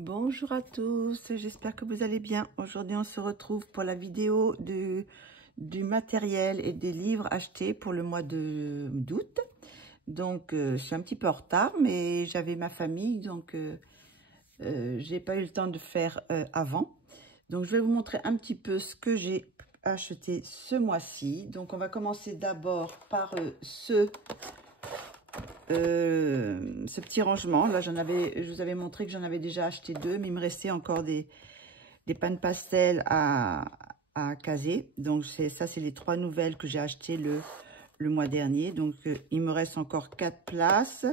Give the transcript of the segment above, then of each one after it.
Bonjour à tous, j'espère que vous allez bien. Aujourd'hui on se retrouve pour la vidéo du matériel et des livres achetés pour le mois d'août. Donc je suis un petit peu en retard, mais j'avais ma famille, donc j'ai pas eu le temps de faire avant. Donc je vais vous montrer un petit peu ce que j'ai acheté ce mois-ci. Donc on va commencer d'abord par ce petit rangement. Là je vous avais montré que j'en avais déjà acheté deux, mais il me restait encore des pannes pastel à caser. Donc ça c'est les 3 nouvelles que j'ai achetées le mois dernier. Donc il me reste encore 4 places.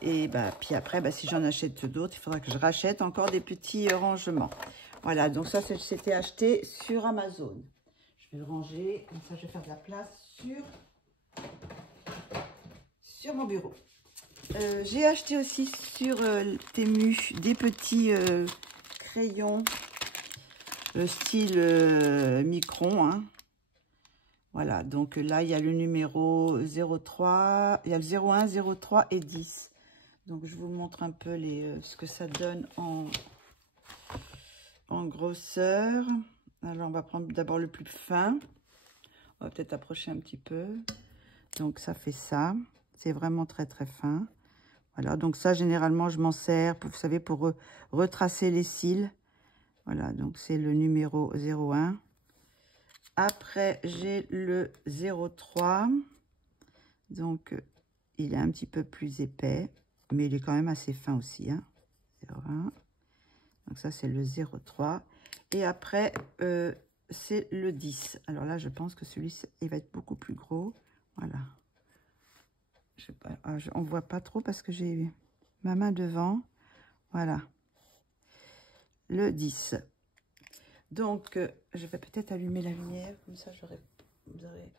Et puis après, si j'en achète d'autres, il faudra que je rachète encore des petits rangements. Voilà, donc ça c'était acheté sur Amazon. Je vais le ranger, comme ça je vais faire de la place sur mon bureau. J'ai acheté aussi sur Temu des petits crayons style micron. Hein. Voilà, donc là il y a le numéro 03, il y a le 01, 03 et 10. Donc je vous montre un peu ce que ça donne en grosseur. Alors on va prendre d'abord le plus fin. On va peut-être approcher un petit peu. Donc ça fait ça. C'est vraiment très très fin. Voilà, donc ça généralement je m'en sers, vous savez, pour retracer les cils. Voilà, donc c'est le numéro 01. Après j'ai le 03. Donc il est un petit peu plus épais, mais il est quand même assez fin aussi. Hein. 01. Donc ça c'est le 03. Et après c'est le 10. Alors là je pense que celui-ci il va être beaucoup plus gros. Voilà. Je sais pas, on voit pas trop parce que j'ai ma main devant. Voilà. Le 10. Donc, je vais peut-être allumer la lumière. Comme ça, vous n'aurez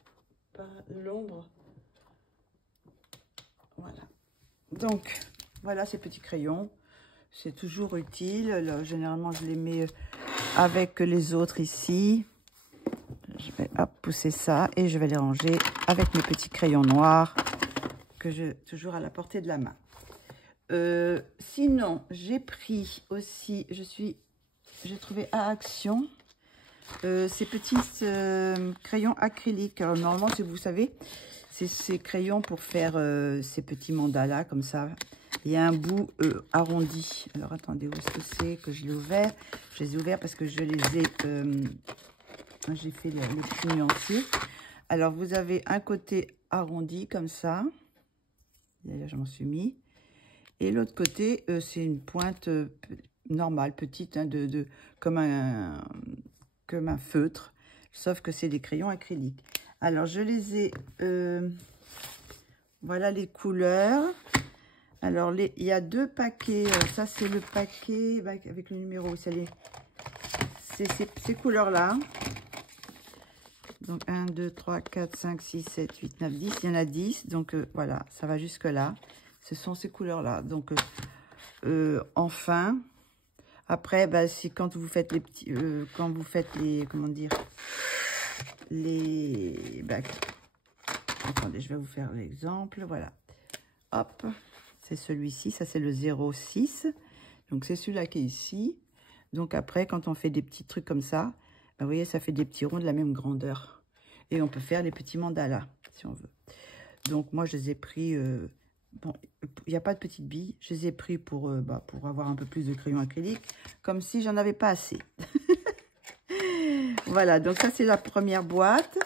pas l'ombre. Voilà. Donc, voilà ces petits crayons. C'est toujours utile. Là, généralement, je les mets avec les autres ici. Je vais pousser ça et je vais les ranger avec mes petits crayons noirs que j'ai toujours à la portée de la main. Sinon, j'ai pris aussi, j'ai trouvé à Action ces petits crayons acryliques. Alors, normalement, si vous savez, c'est ces crayons pour faire ces petits mandalas comme ça. Il y a un bout arrondi. Alors, attendez, où est-ce que c'est que je l'ai ouvert? Je les ai ouverts parce que je les ai... j'ai fait les petits nuanciers. Alors, vous avez un côté arrondi comme ça. Là, je m'en suis mis. Et l'autre côté, c'est une pointe normale, petite, hein, comme un feutre. Sauf que c'est des crayons acryliques. Alors, je les ai... voilà les couleurs. Alors, il y a 2 paquets. Ça, c'est le paquet avec le numéro. C'est ces couleurs-là. Donc, 1, 2, 3, 4, 5, 6, 7, 8, 9, 10. Il y en a 10. Donc, voilà, ça va jusque-là. Ce sont ces couleurs-là. Donc, enfin, après, c'est quand vous faites les petits... quand vous faites les... Comment dire? Attendez, je vais vous faire l'exemple. Voilà. Hop. C'est celui-ci. Ça, c'est le 06. Donc, c'est celui-là qui est ici. Donc, après, quand on fait des petits trucs comme ça, vous voyez, ça fait des petits ronds de la même grandeur. Et on peut faire les petits mandalas, si on veut. Donc, moi, je les ai pris... bon, il n'y a pas de petites billes. Je les ai pris pour avoir un peu plus de crayon acrylique. Comme si j'en avais pas assez. Voilà, donc ça, c'est la première boîte.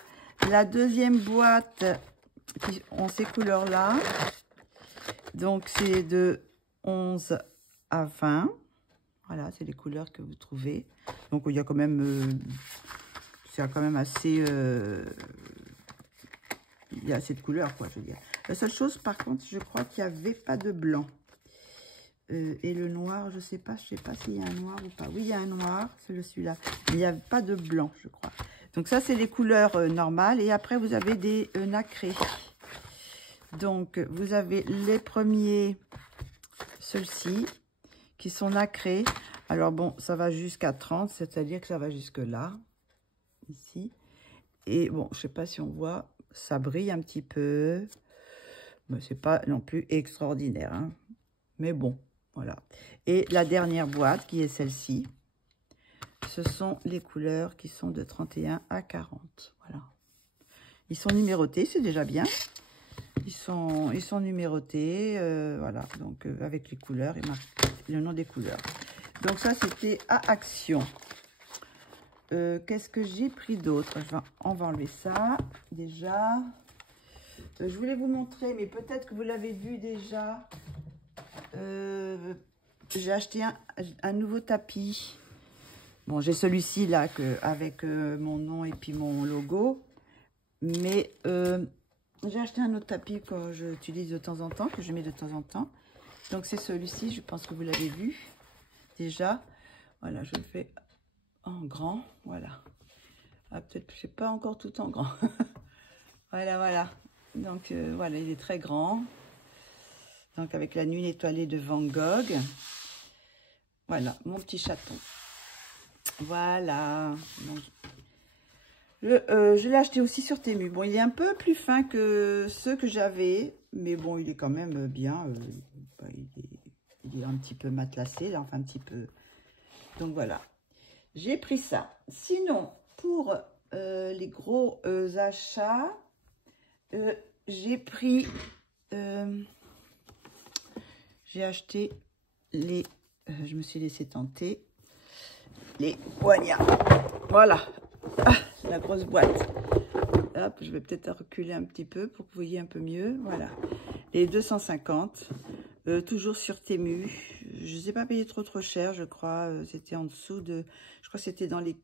La deuxième boîte, ont ces couleurs-là. Donc, c'est de 11 à 20. Voilà, c'est les couleurs que vous trouvez. Donc, il y a quand même... c'est quand même assez... il y a assez de couleurs, quoi, je veux dire. La seule chose, par contre, je crois qu'il n'y avait pas de blanc. Et le noir, je sais pas s'il y a un noir ou pas. Oui, il y a un noir, c'est celui-là. Il n'y a pas de blanc, je crois. Donc ça, c'est les couleurs normales. Et après, vous avez des nacrés. Donc, vous avez les premiers, ceux-ci, qui sont nacrés. Alors bon, ça va jusqu'à 30, c'est-à-dire que ça va jusque là, ici. Et bon, je sais pas si on voit, ça brille un petit peu. Mais c'est pas non plus extraordinaire, hein. Mais bon, voilà. Et la dernière boîte, qui est celle-ci, ce sont les couleurs qui sont de 31 à 40. Voilà. Ils sont numérotés, c'est déjà bien. Ils sont numérotés, voilà. Donc, avec les couleurs et le nom des couleurs. Donc, ça, c'était à Action. Qu'est-ce que j'ai pris d'autre? On va enlever ça, déjà. Je voulais vous montrer, mais peut-être que vous l'avez vu déjà. J'ai acheté un nouveau tapis. Bon, j'ai celui-ci là avec mon nom et puis mon logo. Mais j'ai acheté un autre tapis que j'utilise de temps en temps, que je mets de temps en temps. Donc c'est celui-ci, je pense que vous l'avez vu déjà. Voilà, je le fais en grand, voilà. Ah, peut-être, je sais pas encore tout en grand. Voilà, voilà. Donc voilà, il est très grand. Donc avec la nuit étoilée de Van Gogh. Voilà, mon petit chaton. Voilà. Donc, je l'ai acheté aussi sur Temu. Bon, il est un peu plus fin que ceux que j'avais, mais bon, il est quand même bien. Il est un petit peu matelassé, là, enfin un petit peu. Donc voilà, j'ai pris ça. Sinon, pour les gros achats, j'ai pris, j'ai acheté les, je me suis laissé tenter, les poignards. Voilà. Ah, la grosse boîte. Hop, je vais peut-être reculer un petit peu pour que vous voyez un peu mieux. Voilà. Les 250. Toujours sur Temu. Je ne les ai pas payé trop cher, je crois. C'était en dessous de... Je crois que c'était dans les...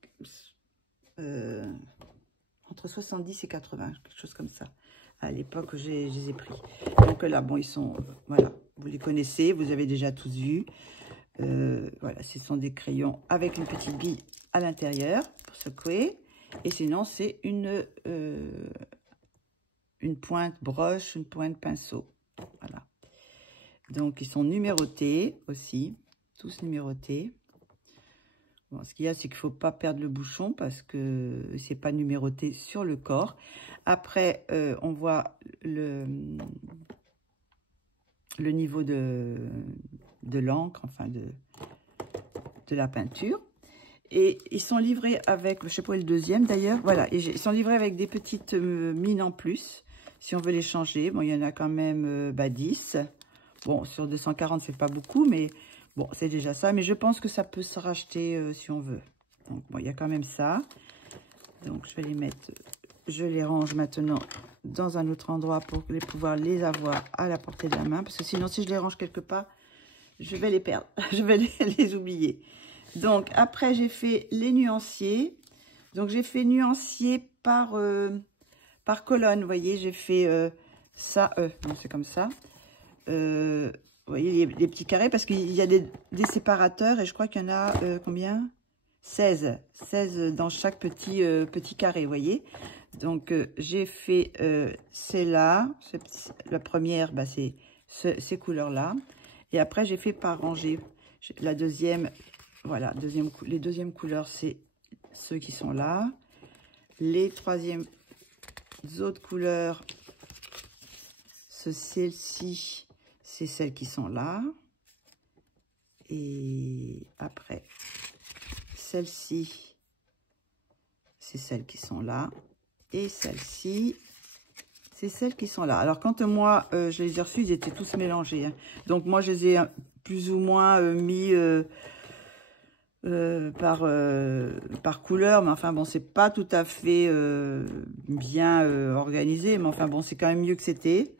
entre 70 et 80, quelque chose comme ça. À l'époque, je les ai pris. Donc là, bon, ils sont... voilà, vous les connaissez, vous avez déjà tous vu. Voilà, ce sont des crayons avec une petite bille à l'intérieur pour secouer. Et sinon, c'est une pointe broche, une pointe pinceau. Voilà. Donc, ils sont numérotés aussi, tous numérotés. Bon, ce qu'il y a, c'est qu'il ne faut pas perdre le bouchon parce que c'est pas numéroté sur le corps. Après, on voit le niveau de l'encre, enfin de la peinture. Et ils sont livrés avec, je sais pas le deuxième d'ailleurs, voilà, et ils sont livrés avec des petites mines en plus, si on veut les changer. Bon, il y en a quand même 10. Bon, sur 240, c'est pas beaucoup, mais bon, c'est déjà ça. Mais je pense que ça peut se racheter si on veut. Donc, bon, il y a quand même ça. Donc, je vais les mettre, je les range maintenant dans un autre endroit pour pouvoir les avoir à la portée de la main. Parce que sinon, si je les range quelque part, je vais les perdre. Je vais les oublier. Donc, après, j'ai fait les nuanciers. Donc, j'ai fait nuancier par colonne. Vous voyez, j'ai fait ça. Non, c'est comme ça. Vous voyez, les petits carrés. Parce qu'il y a des séparateurs. Et je crois qu'il y en a combien? 16. 16 dans chaque petit carré, vous voyez. Donc, j'ai fait celle-là. La première, bah, c'est ces couleurs-là. Et après, j'ai fait par rangée. La deuxième... Voilà, les deuxièmes couleurs, c'est ceux qui sont là. Les autres couleurs, celles-ci, c'est celles qui sont là. Et après, celle-ci, c'est celles qui sont là. Et celle-ci, c'est celles qui sont là. Alors, quand moi, je les ai reçus, ils étaient tous mélangés, hein. Donc, moi, je les ai plus ou moins mis... par couleur, mais enfin bon, c'est pas tout à fait bien organisé, mais enfin bon, c'est quand même mieux que c'était.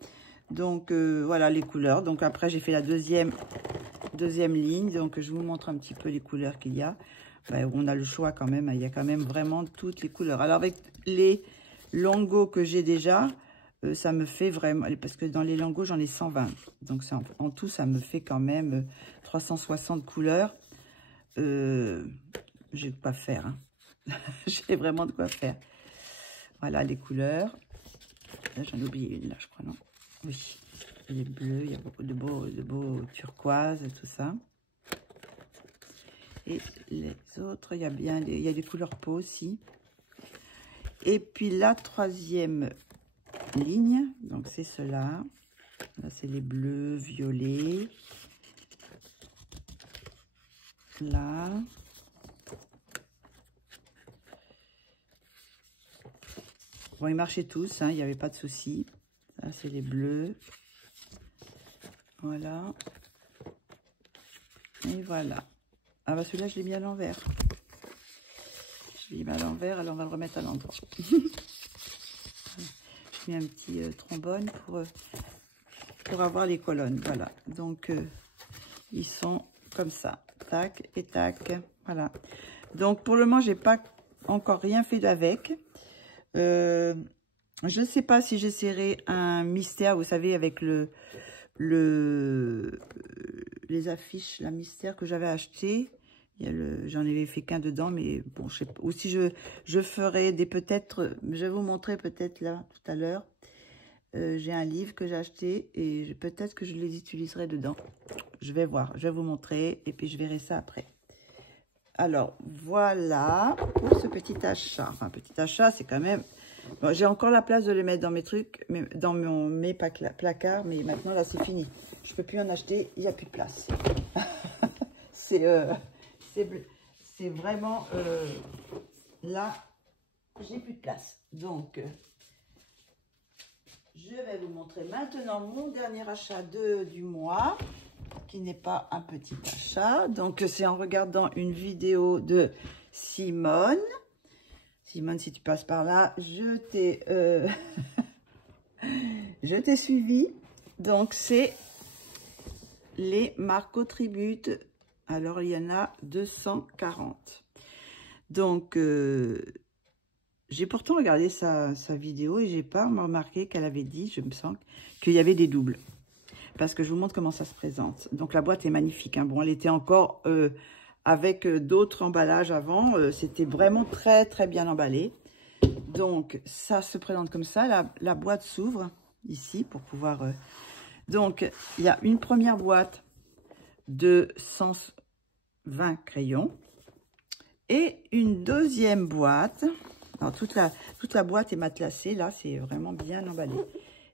Donc voilà les couleurs. Donc après, j'ai fait la deuxième ligne. Donc je vous montre un petit peu les couleurs qu'il y a. Ben, on a le choix quand même. Il y a quand même vraiment toutes les couleurs. Alors avec les longos que j'ai déjà, ça me fait vraiment, parce que dans les longos j'en ai 120. Donc ça, en tout, ça me fait quand même 360 couleurs. J'ai pas faire, hein. J'ai vraiment de quoi faire. Voilà les couleurs. Là, j'en ai oublié une, là, je crois, non? Oui. Les bleus, il y a beaucoup de beaux turquoises et tout ça. Et les autres, il y a des couleurs peau aussi. Et puis la troisième ligne, donc c'est cela. Là, c'est les bleus, violets. Là. Bon, ils marchaient tous, hein, il n'y avait pas de souci. Ça, c'est les bleus. Voilà. Et voilà. Ah bah celui-là, je l'ai mis à l'envers. Je l'ai mis à l'envers, alors on va le remettre à l'endroit. Je mets un petit trombone pour avoir les colonnes. Voilà. Donc, ils sont comme ça. Tac et tac. Voilà. Donc, pour le moment, j'ai pas encore rien fait avec. Je ne sais pas si j'essaierai un mystère, vous savez, avec les affiches, la mystère que j'avais acheté. J'en avais fait qu'un dedans, mais bon, je sais pas. Ou si je ferai peut-être, je vais vous montrer peut-être là, tout à l'heure. J'ai un livre que j'ai acheté et peut-être que je les utiliserai dedans. Je vais voir, je vais vous montrer et puis je verrai ça après. Alors, voilà pour ce petit achat. Enfin, petit achat, c'est quand même... Bon, j'ai encore la place de les mettre dans mes trucs, dans mes placards, mais maintenant, là, c'est fini. Je ne peux plus en acheter, il n'y a plus de place. c'est vraiment... là, j'ai plus de place. Donc, je vais vous montrer maintenant mon dernier achat du mois, qui n'est pas un petit achat. Donc, c'est en regardant une vidéo de Simone. Simone, si tu passes par là, je t'ai suivi. Donc, c'est les Marco Tribute. Alors, il y en a 240. Donc, j'ai pourtant regardé sa vidéo et j'ai pas remarqué qu'elle avait dit, je me sens, qu'il y avait des doubles. Parce que je vous montre comment ça se présente. Donc, la boîte est magnifique, hein. Bon, elle était encore... avec d'autres emballages avant, c'était vraiment très très bien emballé. Donc ça se présente comme ça, la boîte s'ouvre ici pour pouvoir... Donc il y a une première boîte de 120 crayons et une deuxième boîte. Alors toute la boîte est matelassée, là c'est vraiment bien emballé.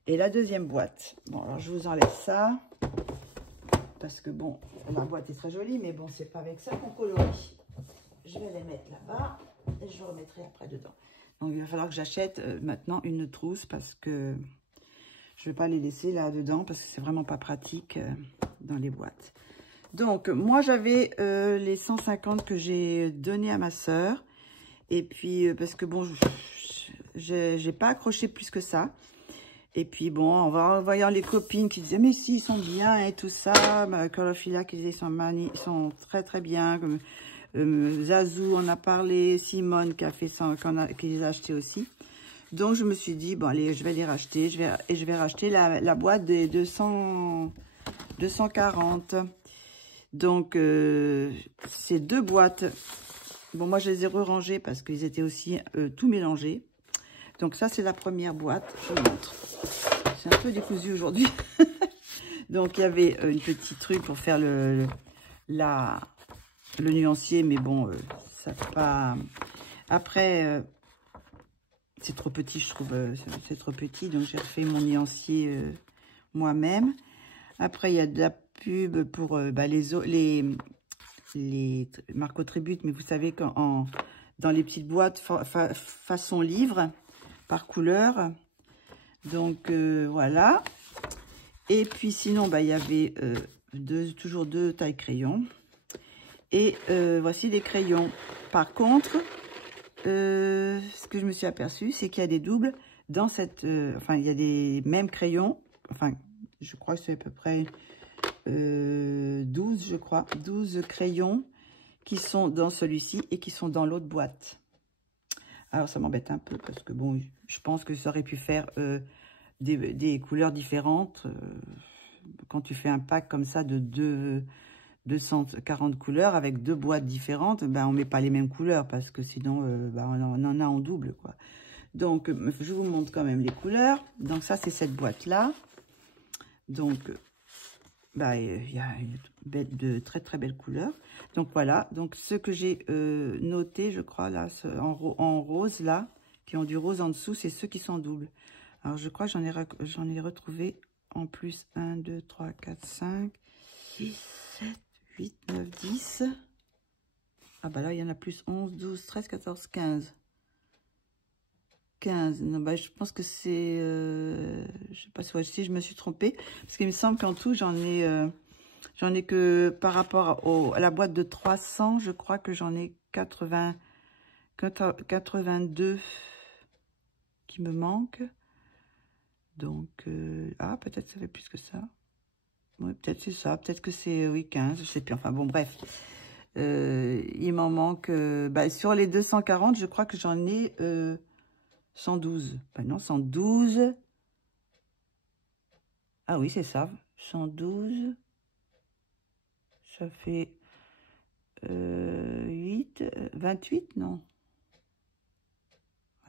Et la deuxième boîte, bon alors je vous enlève ça. Parce que bon, la boîte est très jolie, mais bon, c'est pas avec ça qu'on colorie. Je vais les mettre là-bas et je remettrai après dedans. Donc, il va falloir que j'achète maintenant une trousse parce que je ne vais pas les laisser là-dedans parce que c'est vraiment pas pratique dans les boîtes. Donc, moi, j'avais les 150 que j'ai donné à ma sœur. Et puis, parce que bon, j'ai pas accroché plus que ça. Et puis bon, en voyant les copines qui disaient mais si ils sont bien et tout ça, Colofila qui disait ils sont très très bien, Zazou on a parlé, Simone qui a fait ça, qui les a achetés aussi. Donc je me suis dit bon allez je vais les racheter, je vais racheter la boîte des 240. Donc ces deux boîtes, bon moi je les ai re-rangées parce qu'ils étaient aussi tout mélangés. Donc ça c'est la première boîte, je vous montre. C'est un peu décousu aujourd'hui. Donc, il y avait une petite truc pour faire le nuancier. Mais bon, ça fait pas... Après, c'est trop petit, je trouve. C'est trop petit. Donc, j'ai refait mon nuancier moi-même. Après, il y a de la pub pour les Marco Tribute. Mais vous savez, dans les petites boîtes façon livre, par couleur... Donc, voilà. Et puis, sinon, il y avait toujours deux tailles crayons. Et voici des crayons. Par contre, ce que je me suis aperçue, c'est qu'il y a des doubles dans cette... enfin, il y a des mêmes crayons. Enfin, je crois que c'est à peu près 12, je crois. 12 crayons qui sont dans celui-ci et qui sont dans l'autre boîte. Alors, ça m'embête un peu parce que, bon, je pense que ça aurait pu faire des couleurs différentes. Quand tu fais un pack comme ça de 240 couleurs avec 2 boîtes différentes, ben, on met pas les mêmes couleurs parce que sinon, ben, on en a en double, quoi. Donc, je vous montre quand même les couleurs. Donc, ça, c'est cette boîte-là. Donc, bah, il y a de très, très belles couleurs. Donc, voilà. Donc, ce que j'ai noté, je crois, là, en rose, là, qui ont du rose en dessous, c'est ceux qui sont doubles. Alors, je crois que j'en ai retrouvé en plus 1, 2, 3, 4, 5, 6, 7, 8, 9, 10. Ah, bah là, il y en a plus 11, 12, 13, 14, 15. 15. Non, bah, je pense que c'est... je sais pas si je me suis trompée. Parce qu'il me semble qu'en tout, j'en ai que par rapport à la boîte de 300, je crois que j'en ai 82 qui me manquent. Donc, ah, peut-être ça fait plus que ça. Oui, peut-être c'est ça. Peut-être que c'est, oui, 15, je sais plus. Enfin, bon, bref. Il m'en manque... bah, sur les 240, je crois que j'en ai 112. Ben non, 112. Ah oui, c'est ça. 112. Ça fait 28, non?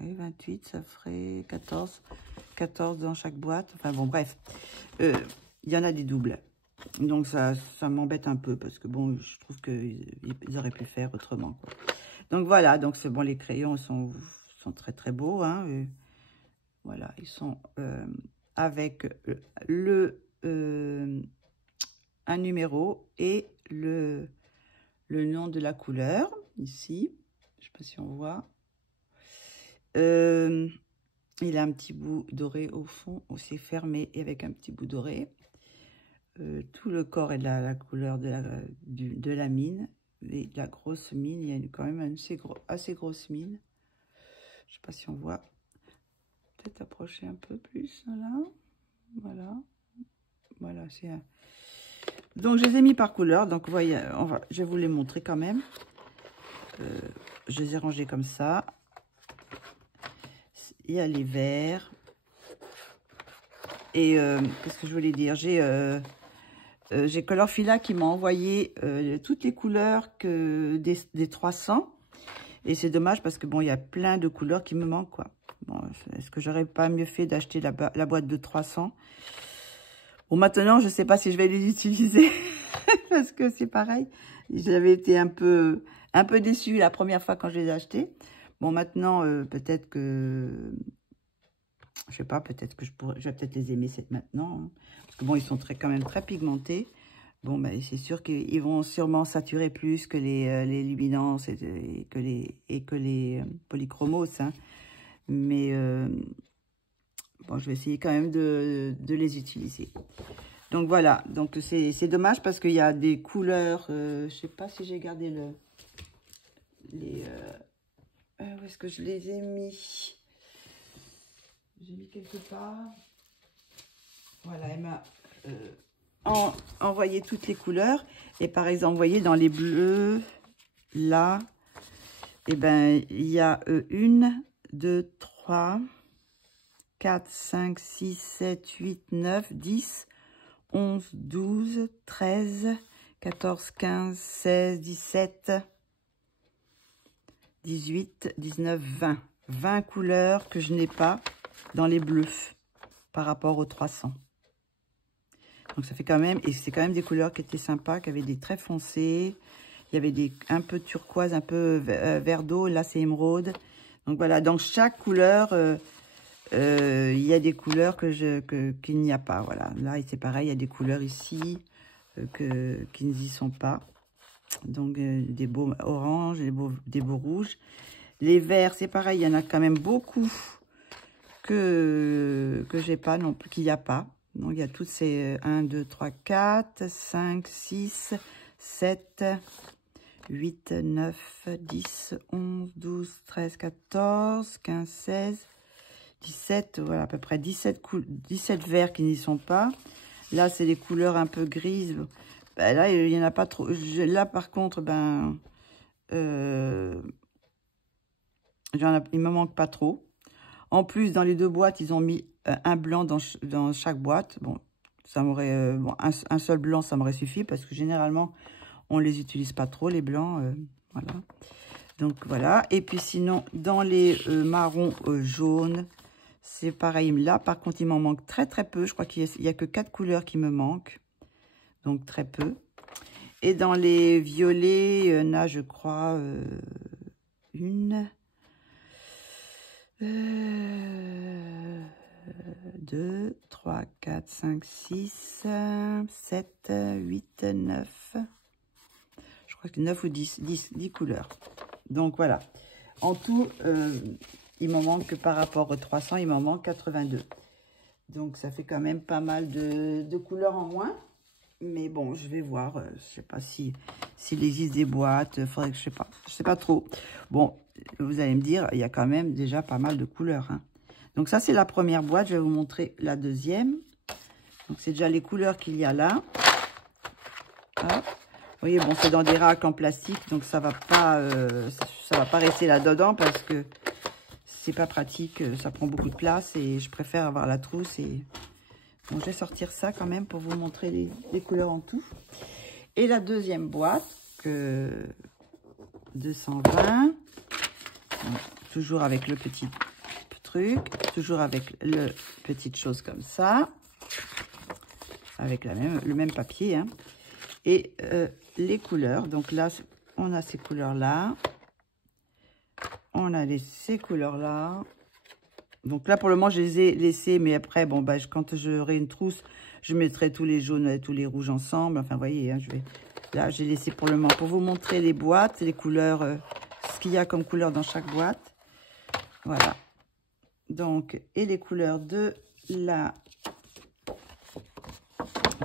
Oui, 28, ça ferait 14. 14 dans chaque boîte. Enfin bon, bref. Il y en a des doubles. Donc ça m'embête un peu parce que bon, je trouve qu'ils auraient pu faire autrement, quoi. Donc voilà, donc c'est bon, les crayons sont très très beaux, hein. Voilà, ils sont avec un numéro et le nom de la couleur, ici. Je ne sais pas si on voit. Il a un petit bout doré au fond, aussi fermé et avec un petit bout doré. Tout le corps est de la couleur de la mine. Et la grosse mine, il y a quand même une assez grosse mine. Je ne sais pas si on voit. Peut-être approcher un peu plus, là. Voilà. Voilà, c'est un... Donc, je les ai mis par couleur. Donc, vous voyez, je vais vous les montrer quand même. Je les ai rangés comme ça. Il y a les verts. Et qu'est-ce que je voulais dire? J'ai Colorfila qui m'a envoyé toutes les couleurs des 300. Et c'est dommage parce que bon, il y a plein de couleurs qui me manquent, quoi. Bon, est-ce que j'aurais pas mieux fait d'acheter la boîte de 300? Bon, maintenant, je sais pas si je vais les utiliser. Parce que c'est pareil. J'avais été un peu déçue la première fois quand je les ai achetés. Bon, maintenant, peut-être que... Je sais pas, peut-être que je vais peut-être les aimer maintenant. Hein. Parce que bon, ils sont quand même très pigmentés. Bon, ben, c'est sûr qu'ils vont sûrement saturer plus que les luminances et que les polychromos. Hein. Mais bon, je vais essayer quand même de les utiliser. Donc voilà, donc c'est dommage parce qu'il y a des couleurs, je sais pas si j'ai gardé où est-ce que je les ai mis? J'ai mis quelque part. Voilà, elle m'a envoyé toutes les couleurs. Et par exemple, vous voyez, dans les bleus, là, et ben il y a 1, 2, 3, 4, 5, 6, 7, 8, 9, 10, 11, 12, 13, 14, 15, 16, 17, 18, 19, 20. 20 couleurs que je n'ai pas dans les bleus par rapport aux 300. Donc ça fait quand même, et c'est quand même des couleurs qui étaient sympas, qui avaient des très foncés. Il y avait un peu turquoise, un peu vert d'eau. Là, c'est émeraude. Donc voilà, dans chaque couleur, il y a des couleurs qu'il n'y a pas. Voilà, là, c'est pareil, il y a des couleurs ici qui n'y sont pas. Donc des beaux oranges, des beaux rouges. Les verts, c'est pareil, il y en a quand même beaucoup que j'ai pas non plus, qu'il n'y a pas. Donc il y a toutes ces 1, 2, 3, 4, 5, 6, 7, 8, 9, 10, 11, 12, 13, 14, 15, 16, 17, voilà, à peu près 17 verts qui n'y sont pas. Là, c'est les couleurs un peu grises. Ben, là, il n'y en a pas trop. Là, par contre, ben, il me manque pas trop. En plus, dans les deux boîtes, ils ont mis un blanc dans chaque boîte. Bon, ça m'aurait un seul blanc, ça m'aurait suffi parce que généralement, on les utilise pas trop, les blancs. Voilà. Donc, voilà. Et puis, sinon, dans les marrons jaunes, c'est pareil. Là, par contre, il m'en manque très, très peu. Je crois qu'il n'y a que 4 couleurs qui me manquent. Donc, très peu. Et dans les violets, il y en a, je crois, 1, 2, 3, 4, 5, 6, 7, 8, 9. Je crois que 9 ou 10 couleurs. Donc, voilà. En tout, il m'en manque que par rapport aux 300, il m'en manque 82. Donc, ça fait quand même pas mal de couleurs en moins. Mais bon, je vais voir. Je sais pas s'il existe des boîtes. Faudrait que je sais pas trop. Bon, vous allez me dire, il y a quand même déjà pas mal de couleurs. Hein. Donc ça, c'est la première boîte. Je vais vous montrer la deuxième. Donc c'est déjà les couleurs qu'il y a là. Hop. Vous voyez, bon, c'est dans des racks en plastique, donc ça va pas rester là-dedans parce que c'est pas pratique. Ça prend beaucoup de place et je préfère avoir la trousse et bon, je vais sortir ça quand même pour vous montrer les couleurs en tout. Et la deuxième boîte, 220. Donc, toujours avec le petit truc. Toujours avec le petite chose comme ça. Avec le même papier. Hein. Et les couleurs. Donc là, on a ces couleurs-là. On a ces couleurs-là. Donc là, pour le moment, je les ai laissés. Mais après, bon, bah, quand j'aurai une trousse, je mettrai tous les jaunes et tous les rouges ensemble. Enfin, vous voyez, hein, là, j'ai laissé pour le moment. Pour vous montrer les boîtes, les couleurs, ce qu'il y a comme couleur dans chaque boîte. Voilà. Donc, et les couleurs de la...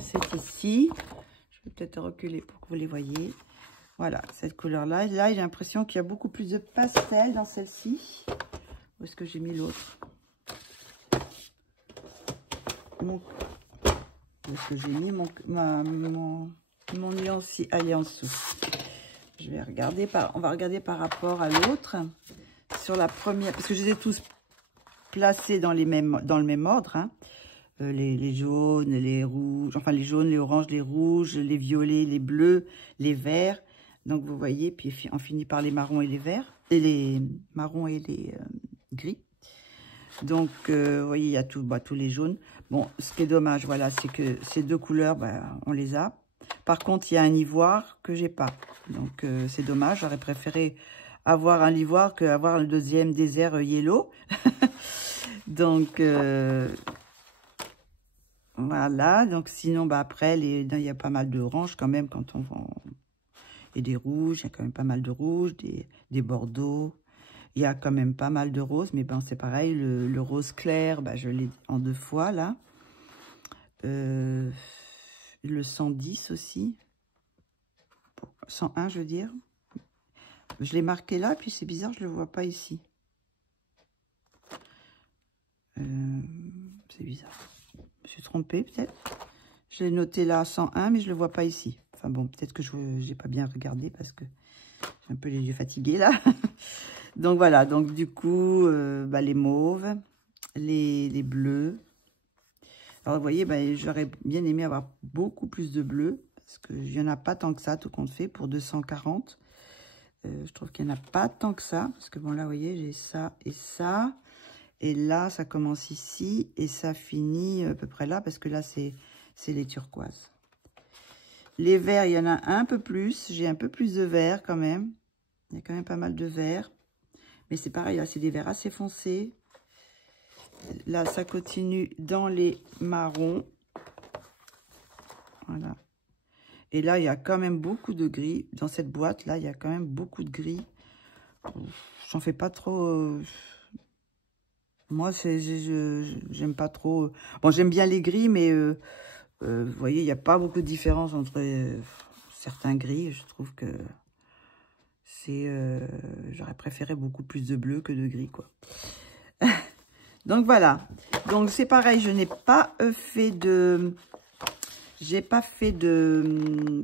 C'est ici. Je vais peut-être reculer pour que vous les voyez. Voilà, cette couleur-là. Là, j'ai l'impression qu'il y a beaucoup plus de pastel dans celle-ci. Où est-ce que j'ai mis l'autre? Où est-ce que j'ai mis mon nuance? Elle est en dessous. Je vais regarder on va regarder par rapport à l'autre. Sur la première, parce que je les ai tous placés dans le même ordre. Hein. Les jaunes, les rouges, enfin les jaunes, les oranges, les rouges, les violets, les bleus, les verts. Donc vous voyez, puis on finit par les marrons et les verts, et les marrons et les gris. Donc vous voyez, il y a tous les jaunes. Bon, ce qui est dommage, voilà, c'est que ces deux couleurs, on les a. Par contre, il y a un ivoire que j'ai pas. Donc c'est dommage, j'aurais préféré avoir un ivoire qu'avoir le deuxième désert yellow. Donc voilà, donc sinon après il y a pas mal d'orange quand même quand on vend, et des rouges, il y a quand même pas mal de rouges, des bordeaux, il y a quand même pas mal de roses, mais c'est pareil, le rose clair, je l'ai en 2 fois là, le 110 aussi, 101 je veux dire. Je l'ai marqué là, puis c'est bizarre, je ne le vois pas ici. C'est bizarre. Je me suis trompée, peut-être. Je l'ai noté là, 101, mais je ne le vois pas ici. Enfin bon, peut-être que je n'ai pas bien regardé parce que j'ai un peu les yeux fatigués là. Donc voilà, donc du coup, les mauves, les bleus. Alors vous voyez, j'aurais bien aimé avoir beaucoup plus de bleus parce qu'il n'y en a pas tant que ça, tout compte fait, pour 240. Je trouve qu'il n'y en a pas tant que ça, parce que bon là, vous voyez, j'ai ça et ça. Et là, ça commence ici et ça finit à peu près là, parce que là, c'est les turquoises. Les verts, il y en a un peu plus. J'ai un peu plus de verts quand même. Il y a quand même pas mal de verts. Mais c'est pareil, là, c'est des verts assez foncés. Là, ça continue dans les marrons. Voilà. Et là, il y a quand même beaucoup de gris. Dans cette boîte-là, il y a quand même beaucoup de gris. J'en fais pas trop... Moi, j'aime pas trop... Bon, j'aime bien les gris, mais vous voyez, il n'y a pas beaucoup de différence entre certains gris. Je trouve que c'est... J'aurais préféré beaucoup plus de bleu que de gris, quoi. Donc, voilà. Donc, c'est pareil, je n'ai pas fait de... J'ai pas fait de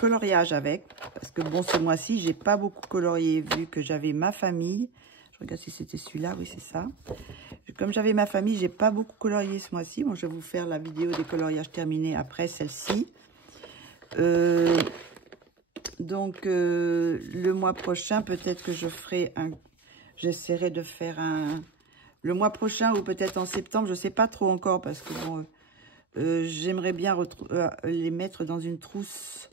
coloriage avec, parce que bon, ce mois-ci, j'ai pas beaucoup colorié, vu que j'avais ma famille. Je regarde si c'était celui-là, oui, c'est ça. Comme j'avais ma famille, j'ai pas beaucoup colorié ce mois-ci. Bon, je vais vous faire la vidéo des coloriages terminés après celle-ci. Donc, le mois prochain, peut-être que je ferai un... J'essaierai de faire un... Le mois prochain ou peut-être en septembre, je ne sais pas trop encore parce que bon, j'aimerais bien les mettre dans une trousse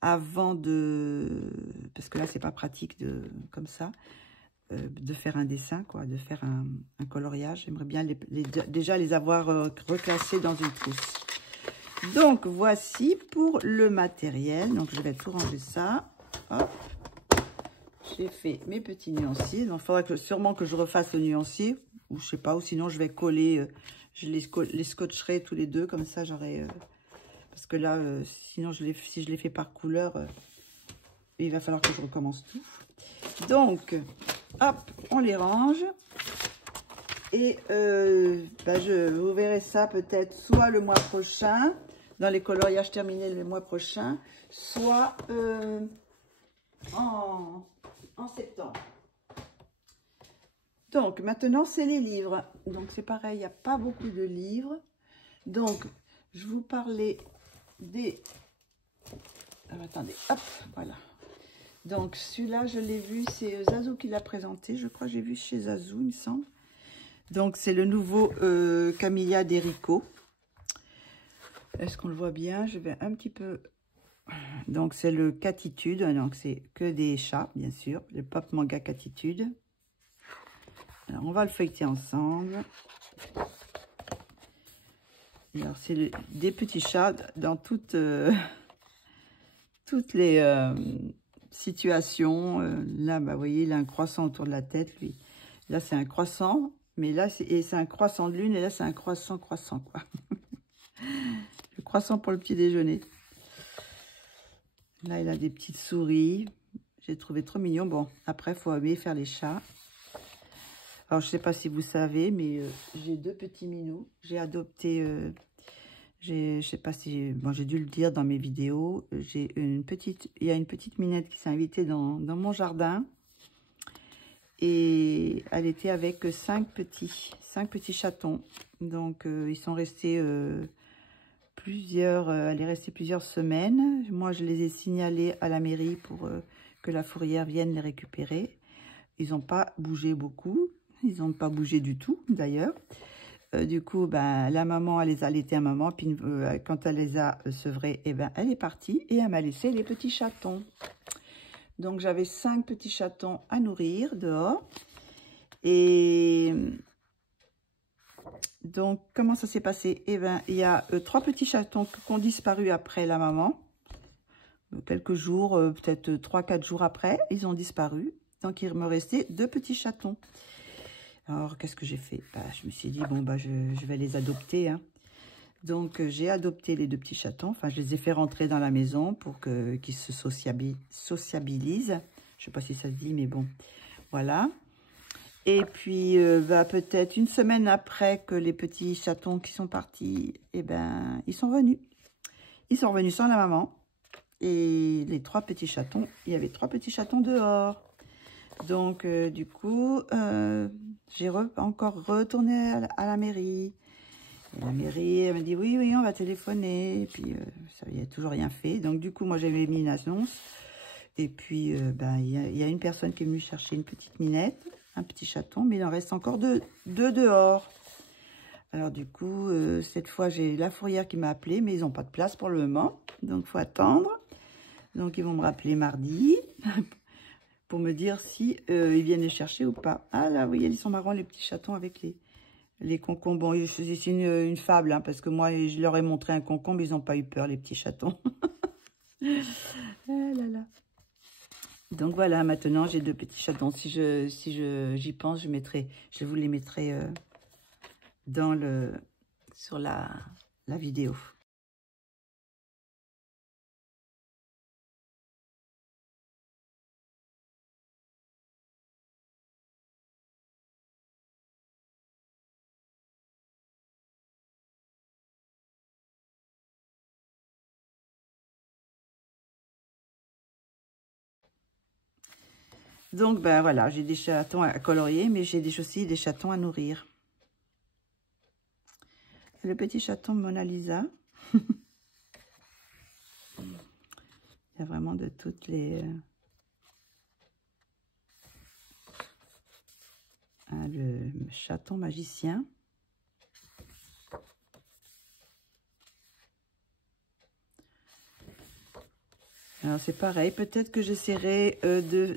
avant de... Parce que là, c'est pas pratique comme ça, de faire un dessin, quoi, de faire un coloriage. J'aimerais bien déjà les avoir reclassés dans une trousse. Donc, voici pour le matériel. Donc, je vais tout ranger ça. Hop. J'ai fait mes petits nuanciers. Donc, il faudra sûrement que je refasse le nuancier. Ou je sais pas, ou sinon je vais coller. Je les scotcherai tous les deux. Comme ça, j'aurai... parce que là, sinon, si je les fais par couleur, il va falloir que je recommence tout. Donc, hop, on les range. Et vous verrez ça peut-être soit le mois prochain, dans les coloriages terminés le mois prochain, soit en septembre. Donc, maintenant, c'est les livres. Donc, c'est pareil, il n'y a pas beaucoup de livres. Donc, je vous parlais des... Alors, attendez, hop, voilà. Donc, celui-là, je l'ai vu, c'est Zazou qui l'a présenté. Je crois que j'ai vu chez Zazou, il me semble. Donc, c'est le nouveau Camilla d'Erico. Est-ce qu'on le voit bien? Je vais un petit peu... Donc, c'est le Catitude. Donc, c'est que des chats, bien sûr. Le Pop Manga Catitude. Alors, on va le feuilleter ensemble. Alors, c'est des petits chats dans toutes les situations. Là, bah, vous voyez, il a un croissant autour de la tête, lui. Là, c'est un croissant. Mais là, c'est un croissant de lune. Et là, c'est un croissant, quoi. Le croissant pour le petit déjeuner. Là, il a des petites souris. J'ai trouvé trop mignon. Bon, après, il faut aimer faire les chats. Alors, je ne sais pas si vous savez, mais j'ai deux petits minous. J'ai adopté... je sais pas si... Bon, j'ai dû le dire dans mes vidéos. Il y a une petite minette qui s'est invitée dans mon jardin. Et elle était avec 5 petits chatons. Donc, ils sont restés... elle est restée plusieurs semaines. Moi, je les ai signalés à la mairie pour que la fourrière vienne les récupérer. Ils n'ont pas bougé beaucoup. Ils n'ont pas bougé du tout, d'ailleurs. Du coup, ben, la maman, elle les a allaités à maman. Puis, quand elle les a sevrés, eh ben, elle est partie et elle m'a laissé les petits chatons. Donc, j'avais 5 petits chatons à nourrir dehors. Et... donc, comment ça s'est passé? Eh bien, il y a 3 petits chatons qui ont disparu après la maman. Quelques jours, peut-être 3-4 jours après, ils ont disparu. Donc, il me restait 2 petits chatons. Alors, qu'est-ce que j'ai fait? Je me suis dit, bon, je vais les adopter. Hein. Donc, j'ai adopté les 2 petits chatons. Enfin, je les ai fait rentrer dans la maison pour qu'ils se sociabilisent. Je ne sais pas si ça se dit, mais bon, voilà. Et puis, peut-être une semaine après que les petits chatons qui sont partis, eh ben, ils sont venus. Ils sont revenus sans la maman. Et les 3 petits chatons, il y avait 3 petits chatons dehors. Donc, du coup, j'ai encore retourné à la mairie. Et la mairie, elle m'a dit, oui, on va téléphoner. Et puis, ça n'y a toujours rien fait. Donc, du coup, moi, j'avais mis une annonce. Et puis, il y a une personne qui est venue chercher une petite minette. Un petit chaton, mais il en reste encore 2 dehors. Alors du coup, cette fois, j'ai la fourrière qui m'a appelé, mais ils n'ont pas de place pour le moment. Donc, il faut attendre. Donc, ils vont me rappeler mardi pour me dire si ils viennent les chercher ou pas. Ah là, oui, ils sont marrants, les petits chatons avec les concombres. Bon, c'est une fable, hein, parce que moi, je leur ai montré un concombre, ils n'ont pas eu peur, les petits chatons. Ah là là. Donc voilà, maintenant j'ai 2 petits chatons. Si j'y pense, je vous les mettrai sur la vidéo. Donc voilà, j'ai des chatons à colorier, mais j'ai aussi des chatons à nourrir. Le petit chaton Mona Lisa. Il y a vraiment de toutes les... le chaton magicien. Alors c'est pareil, peut-être que j'essaierai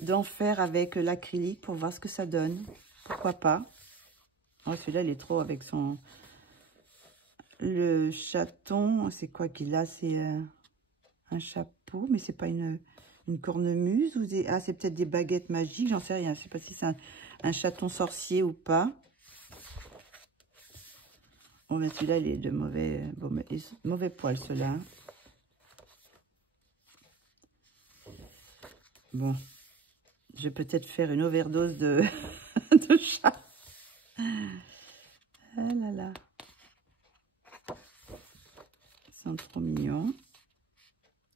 d'en faire avec l'acrylique pour voir ce que ça donne. Pourquoi pas. Oh, celui-là, il est trop avec son... Le chaton, c'est quoi qu'il a? C'est un chapeau, mais c'est pas une cornemuse ou des... Ah, c'est peut-être des baguettes magiques, j'en sais rien. Je sais pas si c'est un chaton sorcier ou pas. Bon, ben celui-là, il est de mauvais poil, ceux-là. Bon, je vais peut-être faire une overdose de, de chat. Ah là là. Ils sont trop mignons.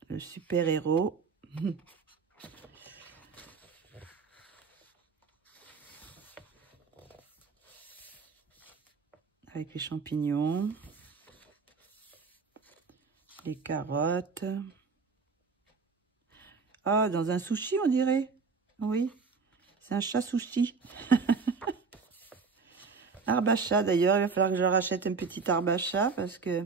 Le super-héros. Avec les champignons. Les carottes. Ah, dans un sushi, on dirait. Oui, c'est un chat sushi. Arbacha, d'ailleurs, il va falloir que je leur achète un petit arbacha parce que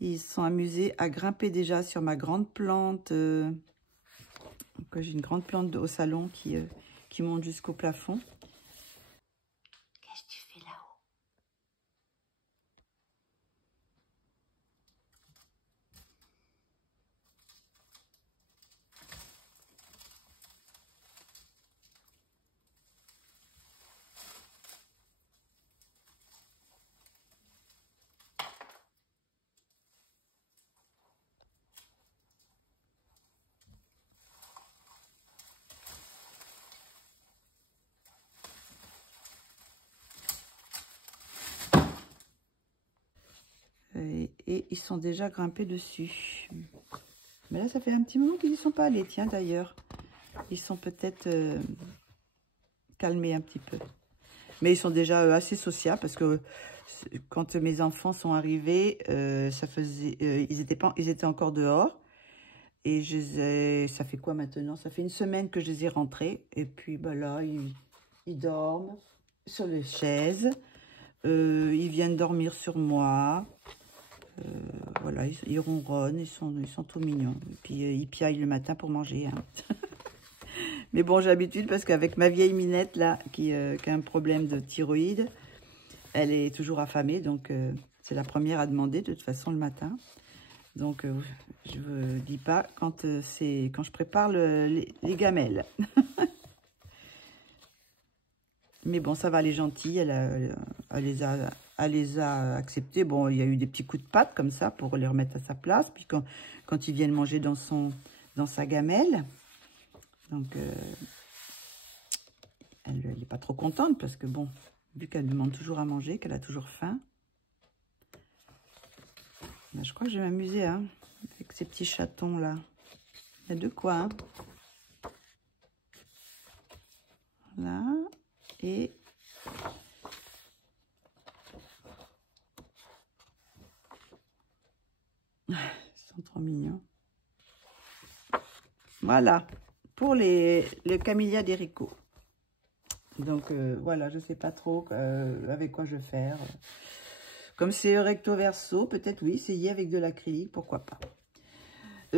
ils se sont amusés à grimper déjà sur ma grande plante. J'ai une grande plante au salon qui monte jusqu'au plafond. Qu'est-ce que tu fais là-haut? Et ils sont déjà grimpés dessus. Mais là, ça fait un petit moment qu'ils n'y sont pas allés. Tiens, d'ailleurs, ils sont peut-être calmés un petit peu. Mais ils sont déjà assez sociables parce que quand mes enfants sont arrivés, ils étaient encore dehors. Et ça fait quoi maintenant? Ça fait une semaine que je les ai rentrés. Et puis bah là, ils dorment sur les chaises. Ils viennent dormir sur moi. Voilà, ils ronronnent, ils sont tout mignons. Et puis ils piaillent le matin pour manger. Hein. Mais bon, j'ai l'habitude parce qu'avec ma vieille Minette là, qui a un problème de thyroïde, elle est toujours affamée. Donc c'est la première à demander de toute façon le matin. Donc je ne dis pas quand je prépare les gamelles. Mais bon, ça va, elle est gentille, elle les a acceptés. Bon, il y a eu des petits coups de patte comme ça pour les remettre à sa place. Puis quand ils viennent manger dans sa gamelle, donc elle n'est pas trop contente parce que bon, vu qu'elle demande toujours à manger, qu'elle a toujours faim. Ben, je crois que je vais m'amuser hein, avec ces petits chatons là. Il y a de quoi. Hein. Là. Et ils sont trop mignons. Voilà, pour le camellia d'Erico. Donc voilà, je ne sais pas trop avec quoi je vais faire. Comme c'est recto verso, peut-être oui, essayer avec de l'acrylique, pourquoi pas.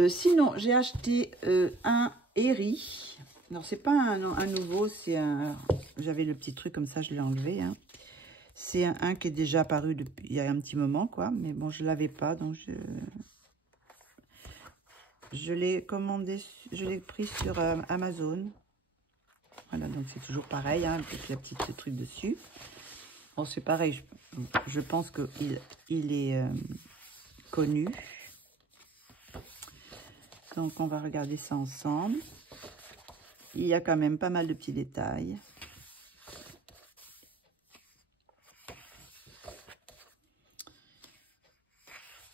Sinon, j'ai acheté un Eri. Non, c'est pas un nouveau, c'est un... J'avais le petit truc comme ça, je l'ai enlevé. Hein. C'est un qui est déjà apparu depuis il y a un petit moment, quoi. Mais bon, je ne l'avais pas, donc je l'ai commandé, je l'ai pris sur Amazon. Voilà, donc c'est toujours pareil, hein, avec la petite truc dessus. Bon, c'est pareil, je pense qu'il est connu. Donc, on va regarder ça ensemble. Il y a quand même pas mal de petits détails.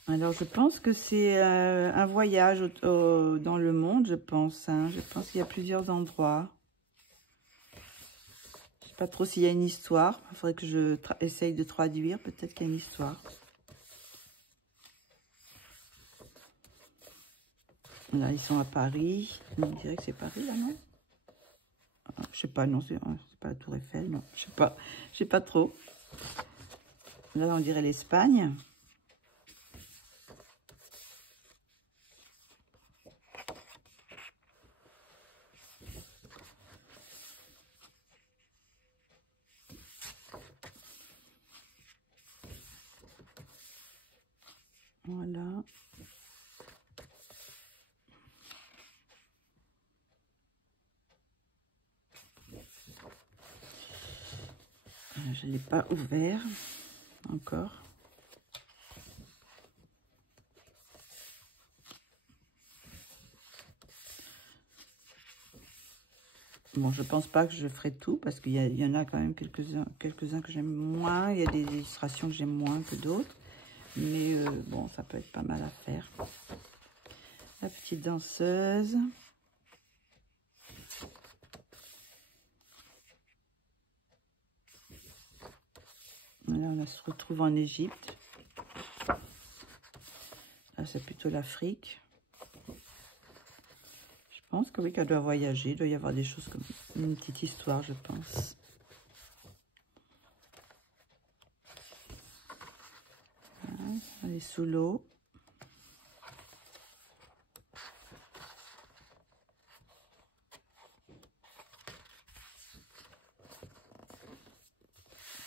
Alors, je pense que c'est un voyage dans le monde, je pense. Hein. Je pense qu'il y a plusieurs endroits. Je ne sais pas trop s'il y a une histoire. Il faudrait que je essaye de traduire. Peut-être qu'il y a une histoire. Là, ils sont à Paris. On dirait que c'est Paris, là, non? Je sais pas, non, c'est pas la Tour Eiffel, non. Je sais pas trop. Là, on dirait l'Espagne. Voilà. Je ne l'ai pas ouvert encore. Bon, je pense pas que je ferai tout parce qu'il y en a quand même quelques-uns que j'aime moins. Il y a des illustrations que j'aime moins que d'autres. Mais bon, ça peut être pas mal à faire. La petite danseuse. Là, on se retrouve en Égypte. Là, c'est plutôt l'Afrique. Je pense que oui, qu'elle doit voyager. Il doit y avoir des choses comme une petite histoire, je pense. Voilà, elle est sous l'eau.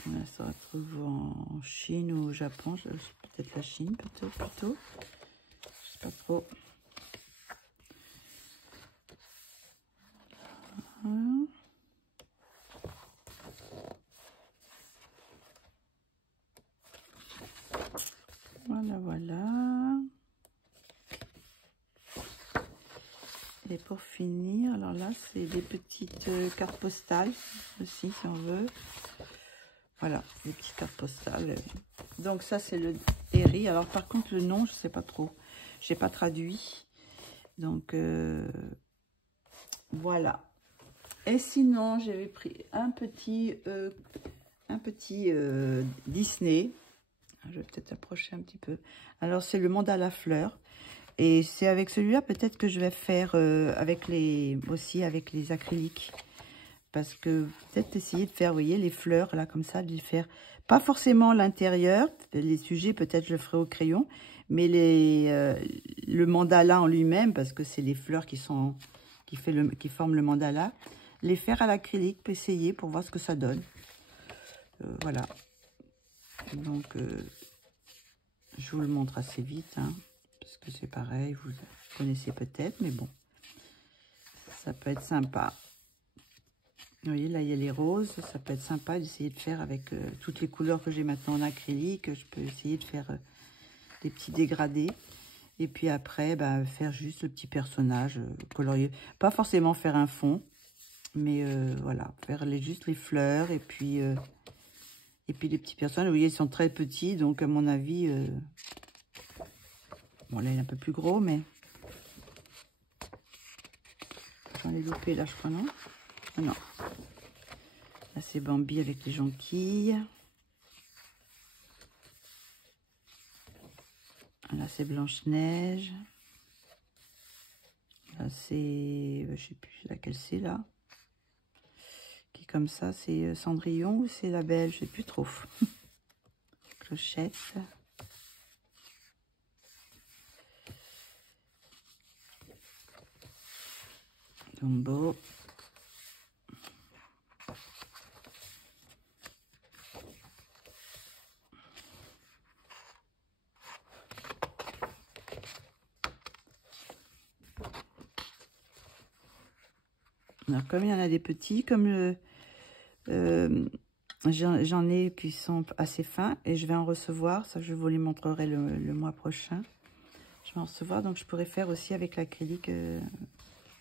Là, ça se retrouve en Chine ou au Japon. Peut-être la Chine, plutôt. Je sais pas trop. Voilà. Et pour finir, alors là, c'est des petites cartes postales aussi, si on veut. Voilà, des petites cartes postales. Donc ça, c'est le Eri. Alors par contre, le nom, je sais pas trop. J'ai pas traduit. Donc voilà. Et sinon, j'avais pris un petit Disney. Je vais peut-être approcher un petit peu. Alors, c'est le mandala fleur. Et c'est avec celui-là, peut-être que je vais faire avec les acryliques. Parce que peut-être essayer de faire, vous voyez, les fleurs, là, comme ça, de les faire. Pas forcément l'intérieur. Les sujets, peut-être, je le ferai au crayon. Mais le mandala en lui-même, parce que c'est les fleurs qui forment le mandala. Les faire à l'acrylique, essayer pour voir ce que ça donne. Voilà. Donc, je vous le montre assez vite, hein, parce que c'est pareil, vous connaissez peut-être, mais bon, ça peut être sympa. Vous voyez, là, il y a les roses, ça peut être sympa d'essayer de faire avec toutes les couleurs que j'ai maintenant en acrylique. Je peux essayer de faire des petits dégradés. Et puis après, bah, faire juste le petit personnage colorié. Pas forcément faire un fond, mais voilà, faire juste les fleurs et puis les petits personnages. Vous voyez, ils sont très petits, donc à mon avis, bon là il est un peu plus gros, mais j'en ai loupé là, je crois, non? Ah, non. Là c'est Bambi avec les jonquilles. Là c'est Blanche-Neige. Là c'est, je sais plus laquelle c'est là. Qui comme ça, c'est Cendrillon ou c'est la Belle, je sais plus trop. Clochette. Dumbo. Alors, comme il y en a des petits, comme j'en ai qui sont assez fins et je vais en recevoir. Ça, je vous les montrerai le mois prochain. Je vais en recevoir, donc je pourrais faire aussi avec l'acrylique,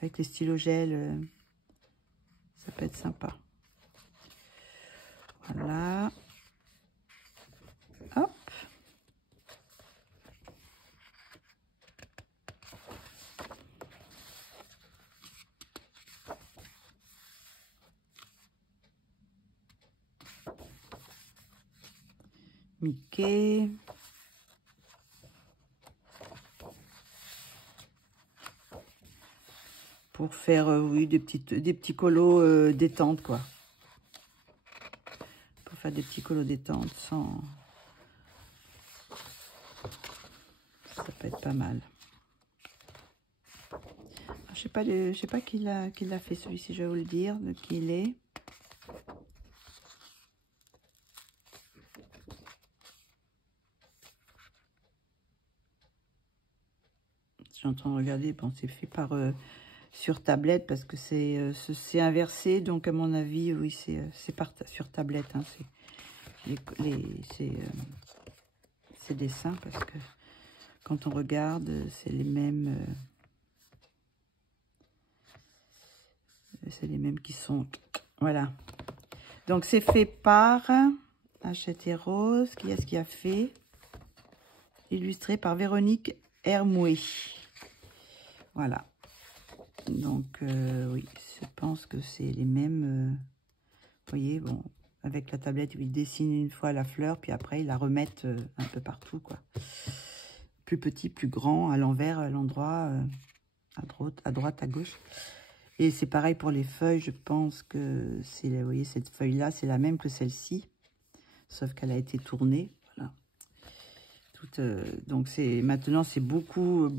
avec les stylos gel. Ça peut être sympa. Voilà. Hop. Mickey. pour faire, oui, des petits colos détente, quoi. Pour faire des petits colos détente sans... Ça peut être pas mal. Je sais pas qui l'a fait celui-ci, je vais vous le dire, de qui il est. Je suis en train de regarder, bon, c'est fait par sur tablette parce que c'est inversé, donc à mon avis, oui, c'est sur tablette, hein, ces dessins, parce que quand on regarde, c'est les mêmes. C'est les mêmes qui sont... Voilà. Donc, c'est fait par Hachette Rose. Qui est-ce qui a fait? Illustré par Véronique Hermoué. Voilà. Donc, oui, je pense que c'est les mêmes... vous voyez, bon, avec la tablette, ils dessinent une fois la fleur, puis après, ils la remettent un peu partout, quoi. Plus petit, plus grand, à l'envers, à l'endroit, à droite, à gauche. Et c'est pareil pour les feuilles, je pense que c'est, vous voyez, cette feuille-là, c'est la même que celle-ci, sauf qu'elle a été tournée, voilà. Donc maintenant, c'est beaucoup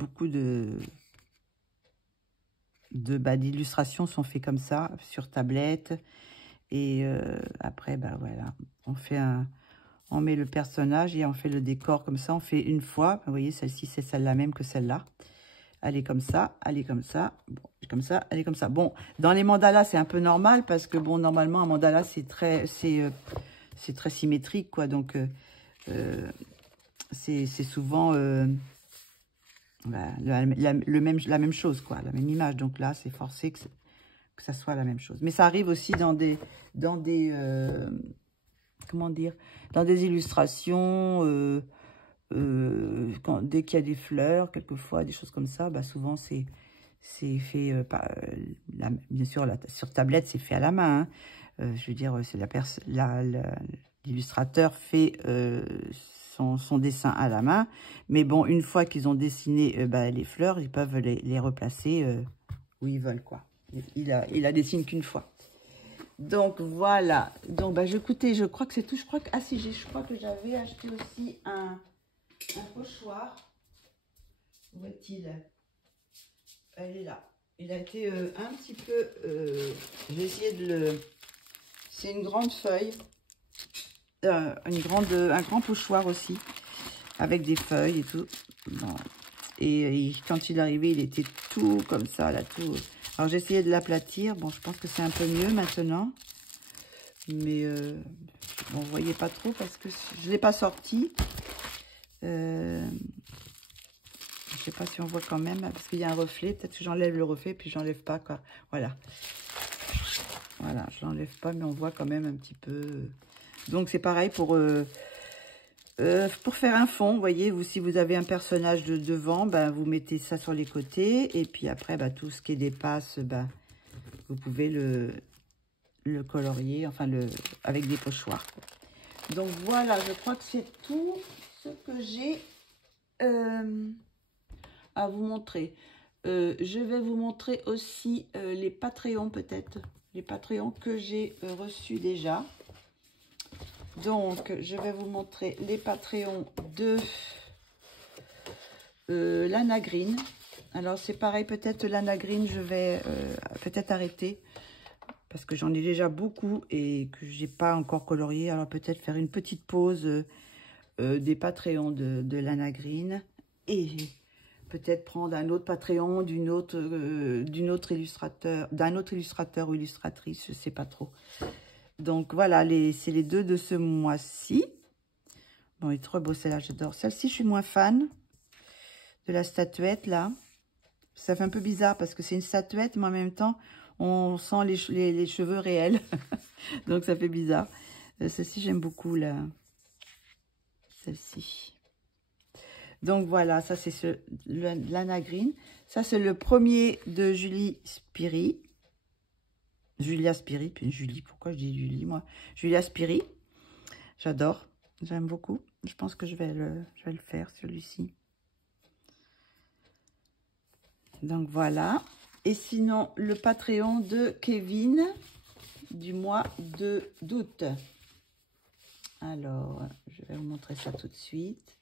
d'illustrations sont faites comme ça, sur tablette. Et après, bah voilà, on met le personnage et on fait le décor comme ça, on fait une fois. Vous voyez, celle-ci, c'est celle-là même que celle-là. Elle est comme ça, elle est comme ça, bon, comme ça, elle est comme ça. Bon, dans les mandalas, c'est un peu normal parce que, bon, normalement, un mandala, c'est très symétrique, quoi. Donc, c'est souvent la même chose, quoi, la même image. Donc là, c'est forcé que ça soit la même chose. Mais ça arrive aussi dans des comment dire, dans des illustrations... dès qu'il y a des fleurs, quelquefois, des choses comme ça, bah souvent c'est fait, bien sûr, sur tablette, c'est fait à la main. Hein. Je veux dire, c'est l'illustrateur fait son dessin à la main. Mais bon, une fois qu'ils ont dessiné les fleurs, ils peuvent les replacer où ils veulent, quoi. Il la dessine qu'une fois. Donc voilà. Donc bah écoutez, je crois que c'est tout. Je crois que je crois que j'avais acheté aussi un pochoir. Où est-il? Elle est là. Il a été un petit peu... j'ai essayé de le... C'est une grande feuille. Un grand pochoir aussi. Avec des feuilles et tout. Bon. Et quand il est arrivé, il était tout comme ça, là, tout... Alors, j'ai essayé de l'aplatir. Bon, je pense que c'est un peu mieux maintenant. Mais, bon, vous voyez pas trop parce que je ne l'ai pas sorti. Je sais pas si on voit quand même, parce qu'il y a un reflet. Peut-être que j'enlève le reflet, puis j'enlève pas, quoi. Voilà. Voilà, je l'enlève pas, mais on voit quand même un petit peu. Donc, c'est pareil pour faire un fond. Vous voyez, si vous avez un personnage de devant, ben, vous mettez ça sur les côtés. Et puis après, ben, tout ce qui dépasse, ben, vous pouvez le colorier, enfin, avec des pochoirs. Donc, voilà, je crois que c'est tout ce que j'ai à vous montrer. Je vais vous montrer aussi les Patreons, peut-être. Les Patreons que j'ai reçus déjà. Donc, je vais vous montrer les Patreons de Lana Green. Alors, c'est pareil, peut-être Lana Green, je vais peut-être arrêter. Parce que j'en ai déjà beaucoup et que j'ai pas encore colorié. Alors, peut-être faire une petite pause des Patreons de Lana Green. Et peut-être prendre un autre Patreon d'un autre illustrateur ou illustratrice, je sais pas trop. Donc voilà, c'est les deux de ce mois-ci. Bon, il est trop beau celle-là, j'adore. Celle-ci, je suis moins fan de la statuette là. Ça fait un peu bizarre parce que c'est une statuette, mais en même temps, on sent les cheveux réels. Donc ça fait bizarre. Celle-ci, j'aime beaucoup là. Celle-ci. Donc voilà, ça c'est Lana Green. Ça c'est le premier de Julia Spiri. Puis Julie, pourquoi je dis Julie moi? Julia Spiri. J'adore, j'aime beaucoup. Je pense que je vais le faire celui-ci. Donc voilà. Et sinon, le Patreon de Kevin du mois d'août. Alors, je vais vous montrer ça tout de suite.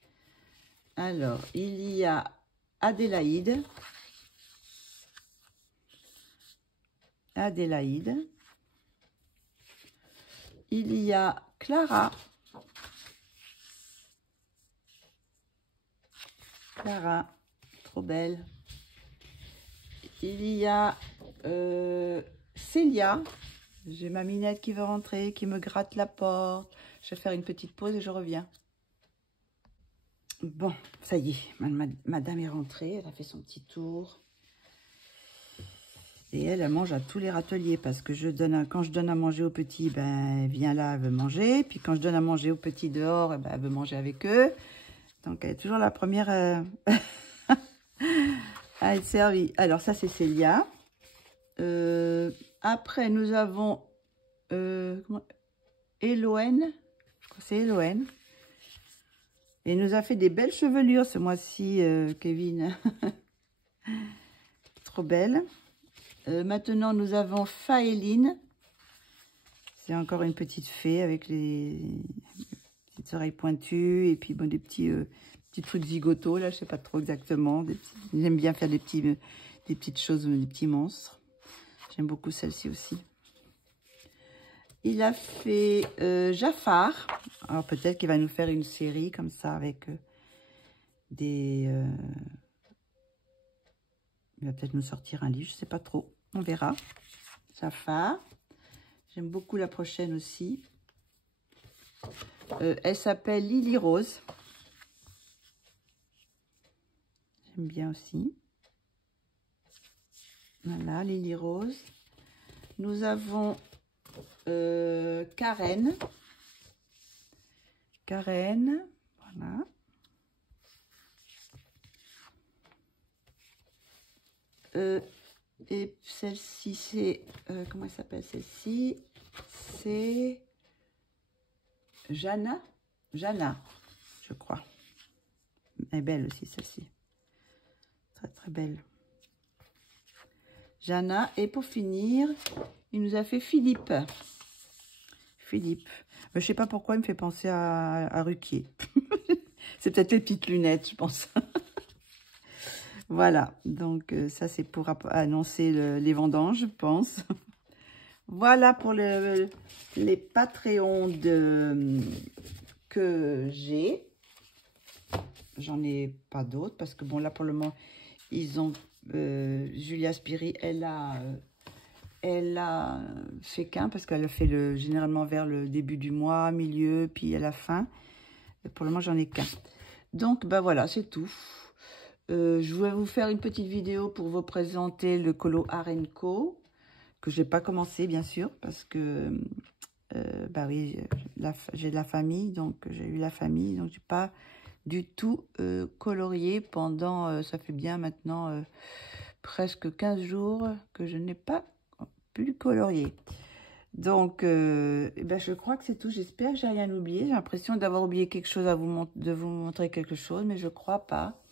Alors, il y a Adélaïde. Adélaïde. Il y a Clara. Clara, trop belle. Il y a Célia. J'ai ma minette qui veut rentrer, qui me gratte la porte. Je vais faire une petite pause et je reviens. Bon, ça y est, madame est rentrée. Elle a fait son petit tour. Et elle mange à tous les râteliers parce que quand je donne à manger aux petits, ben, elle vient là, elle veut manger. Puis quand je donne à manger aux petits dehors, ben, elle veut manger avec eux. Donc, elle est toujours la première à être servie. Alors, ça, c'est Célia. Après, nous avons Eloène. Je crois que c'est Eloène. Et il nous a fait des belles chevelures ce mois-ci, Kevin. Trop belle. Maintenant, nous avons Faéline. C'est encore une petite fée avec les petites oreilles pointues et puis bon, des petits trucs zigotos, là, je sais pas trop exactement. J'aime bien faire des petites choses, des petits monstres. J'aime beaucoup celle-ci aussi. Il a fait Jafar. Alors peut-être qu'il va nous faire une série comme ça avec il va peut-être nous sortir un livre, je sais pas trop. On verra. Jafar. J'aime beaucoup la prochaine aussi. Elle s'appelle Lily Rose. J'aime bien aussi. Voilà, Lily Rose. Nous avons Karen. Karen, voilà. Et celle-ci, c'est... comment elle s'appelle celle-ci? C'est... Jana, je crois. Elle est belle aussi, celle-ci. Très, très belle. Jana. Et pour finir, il nous a fait Philippe. Philippe. Je ne sais pas pourquoi il me fait penser à Ruquier. C'est peut-être les petites lunettes, je pense. Voilà. Donc, ça, c'est pour annoncer les vendanges, je pense. Voilà pour les Patreons que j'ai. J'en ai pas d'autres parce que bon là pour le moment ils ont Julia Spiri, elle a fait qu'un parce qu'elle a fait généralement vers le début du mois, milieu, puis à la fin. Et pour le moment j'en ai qu'un. Donc ben voilà, c'est tout. Je vais vous faire une petite vidéo pour vous présenter le colo Arenco que j'ai pas commencé bien sûr parce que bah oui, j'ai de la famille, donc j'ai eu la famille, donc j'ai pas du tout colorié pendant, ça fait bien maintenant presque 15 jours que je n'ai pas pu colorier. Donc, ben, je crois que c'est tout. J'espère que j'ai rien oublié. J'ai l'impression d'avoir oublié quelque chose de vous montrer quelque chose, mais je crois pas.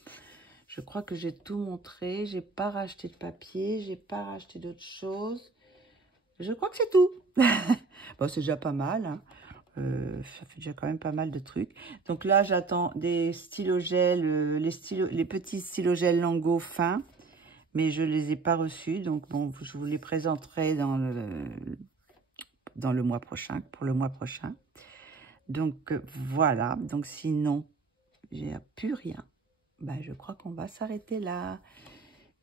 Je crois que j'ai tout montré. J'ai pas racheté de papier, j'ai pas racheté d'autres choses. Je crois que c'est tout. Bon, c'est déjà pas mal, hein. Ça fait déjà quand même pas mal de trucs. Donc là, j'attends des stylogels, les petits stylogels Lango fins, mais je les ai pas reçus. Donc bon, je vous les présenterai dans le mois prochain, pour le mois prochain. Donc voilà. Donc sinon, j'ai plus rien. Ben, je crois qu'on va s'arrêter là.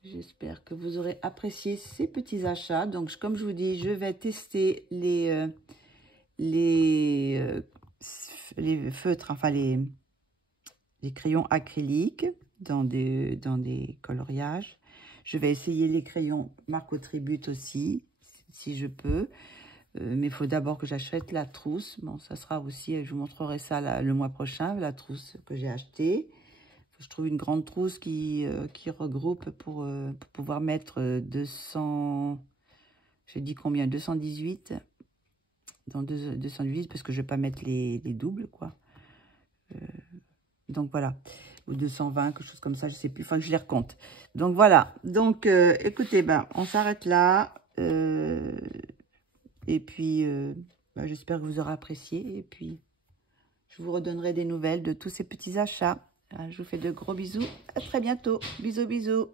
J'espère que vous aurez apprécié ces petits achats. Donc comme je vous dis, je vais tester les feutres, enfin les crayons acryliques dans des coloriages. Je vais essayer les crayons Marco Tribute aussi, si je peux. Mais il faut d'abord que j'achète la trousse. Bon, ça sera aussi, je vous montrerai ça le mois prochain, la trousse que j'ai achetée. Je trouve une grande trousse qui regroupe pour pouvoir mettre 200, j'ai dit combien, 218 dans 218 parce que je ne vais pas mettre les doubles, quoi. Donc voilà, ou 220, quelque chose comme ça, je sais plus, enfin je les recompte. Donc voilà, donc écoutez, ben on s'arrête là. Et puis ben, j'espère que vous aurez apprécié. Et puis je vous redonnerai des nouvelles de tous ces petits achats. Je vous fais de gros bisous. À très bientôt. Bisous, bisous.